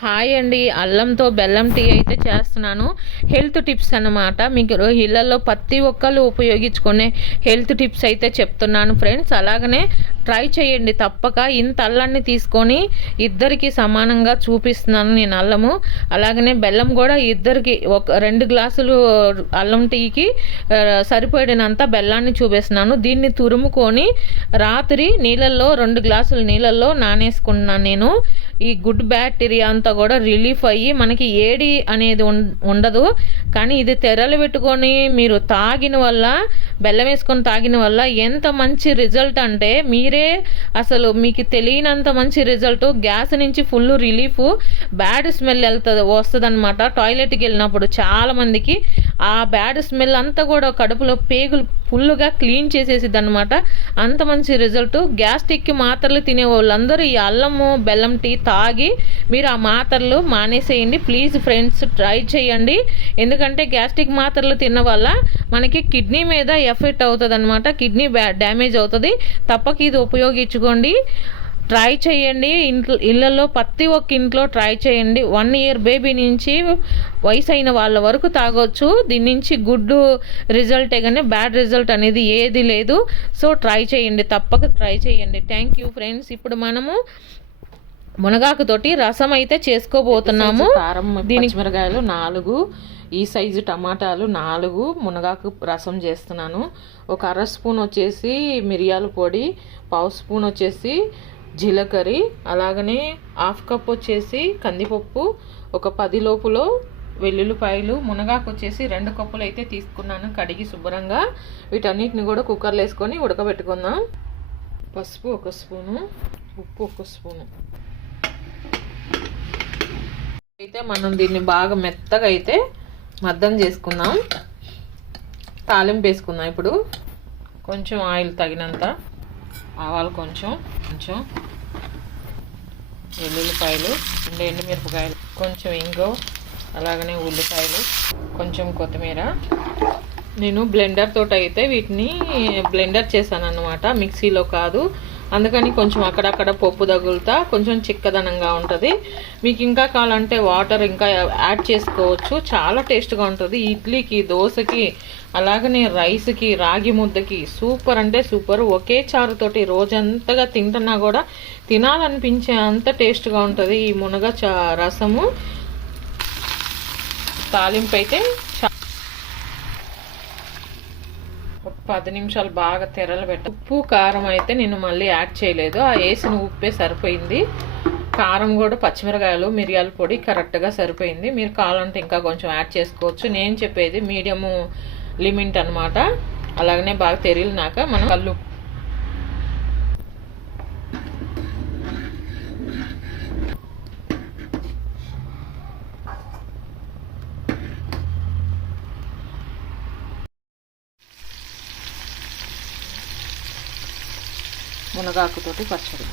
Hi అండి, అల్లంతో బెల్లం tea అయితే చేస్తున్నాను. హెల్త్ టిప్స్ అన్నమాట. మీకు ఇళ్ళల్లో ప్రతి ఒక్కళ్ళు ఉపయోగించుకునే హెల్త్ టిప్స్ అయితే చెప్తున్నాను ఫ్రెండ్స్. అలాగనే ట్రై చేయండి తప్పక. ఇంత అల్లాన్ని తీసుకొని ఇద్దరికి సమానంగా చూపిస్తున్నాను నేను అల్లము. అలాగనే బెల్లం కూడా ఇద్దరికి ఒక 2 గ్లాసులు అల్లం టీకి సరిపడినంత బెల్లాన్ని చూపిస్తున్నాను. దీన్ని తురుముకొని రాత్రి నీళ్ళల్లో 2 గ్లాసుల నీళ్ళల్లో నానేసుకున్నాను నేను. ఈ గుడ్ బ్యాక్టీరియా అంతా కూడా రిలీఫ్ అయ్యి మనకి ఏడి అనేది ఉండదు. కానీ ఇది తెరలు పెట్టుకొని మీరు తాగిన వల్ల, బెల్లం వేసుకొని తాగిన వల్ల ఎంత మంచి రిజల్ట్ అంటే మీరే అసలు మీకు తెలియనంత మంచి రిజల్ట్. గ్యాస్ నుంచి ఫుల్ రిలీఫ్, బ్యాడ్ స్మెల్ వస్తుంది అనమాట. టాయిలెట్కి వెళ్ళినప్పుడు చాలామందికి ఆ బ్యాడ్ స్మెల్ అంతా కూడా కడుపులో పేగులు ఫుల్గా క్లీన్ చేసేసిద్ది అనమాట. అంత మంచి రిజల్ట్. గ్యాస్ట్రిక్కి మాత్రలు తినే వాళ్ళందరూ ఈ అల్లము బెల్లం టీ తాగి మీరు ఆ మాత్రలు మానేసేయండి ప్లీజ్ ఫ్రెండ్స్. ట్రై చేయండి. ఎందుకంటే గ్యాస్ట్రిక్ మాత్రలు తిన్న వల్ల మనకి కిడ్నీ మీద ఎఫెక్ట్ అవుతుంది అనమాట. కిడ్నీ డ్యామేజ్ అవుతుంది. తప్పక ఇది ఉపయోగించుకోండి. ట్రై చేయండి. ఇళ్ళల్లో ప్రతి ఒక్క ఇంట్లో ట్రై చేయండి. 1 ఇయర్ బేబీ నుంచి వయసు అయిన వాళ్ళ వరకు తాగొచ్చు. దీని నుంచి గుడ్ రిజల్టే కానీ బ్యాడ్ రిజల్ట్ అనేది ఏది లేదు. సో ట్రై చేయండి, తప్పక ట్రై చేయండి. Thank you friends. ఇప్పుడు మనము మునగాకుతోటి రసం అయితే చేసుకోబోతున్నాము. కారం, దీనికి మిరగాయలు 4, ఈ సైజు టమాటాలు 4, మునగాకు రసం చేస్తున్నాను. ఒక 1/2 స్పూన్ వచ్చేసి మిరియాల పొడి, 1/2 స్పూన్ వచ్చేసి జీలకర్ర, అలాగనే 1/2 కప్ వచ్చేసి కందిపప్పు, ఒక 10 లోపులో వెల్లుల్లిపాయలు, మునగాకు వచ్చేసి 2 కప్పులు అయితే తీసుకున్నాను కడిగి శుభ్రంగా. వీటన్నిటిని కూడా కుక్కర్లో వేసుకొని ఉడకబెట్టుకుందాం. పసుపు 1 స్పూను, ఉప్పు 1 స్పూను. అయితే మనం దీన్ని బాగా మెత్తగా అయితే మద్దం చేసుకుందాం. తాలింపు వేసుకుందాం. ఇప్పుడు కొంచెం ఆయిల్ తగినంత, ఆవాలు కొంచెం, వెల్లుల్లిపాయలు, 2 ఎండుమిరపకాయలు, కొంచెం ఇంగు, అలాగనే ఉల్లిపాయలు, కొంచెం కొత్తిమీర. నేను బ్లెండర్ తోటి అయితే వీటిని బ్లెండర్ చేశాను అన్నమాట, మిక్సీలో కాదు. అందుకని కొంచెం అక్కడక్కడ పప్పు తగులుతా కొంచెం చిక్కదనంగా ఉంటుంది. మీకు ఇంకా కావాలంటే వాటర్ ఇంకా యాడ్ చేసుకోవచ్చు. చాలా టేస్ట్గా ఉంటుంది. ఇడ్లీకి, దోశకి, అలాగనే రైస్కి, రాగి ముద్దకి సూపర్ అంటే సూపర్. ఒకే చారుతోటి రోజంతగా తింటున్నా కూడా తినాలనిపించే అంత టేస్ట్గా ఉంటుంది ఈ మునగ రసము. తాలింపు అయితే 10 నిమిషాలు బాగా తెరలు పెట్ట. ఉప్పు కారం అయితే నేను మళ్ళీ యాడ్ చేయలేదు. ఆ వేసిన ఉప్పే సరిపోయింది. కారం కూడా పచ్చిమిరకాయలు, మిరియాల పొడి కరెక్ట్గా సరిపోయింది. మీరు కావాలంటే ఇంకా కొంచెం యాడ్ చేసుకోవచ్చు. నేను చెప్పేది మీడియము లిమిట్ అనమాట. అలాగనే బాగా తెరిలినాక మనం కల్లు మునగాకుతోటి పచ్చడి.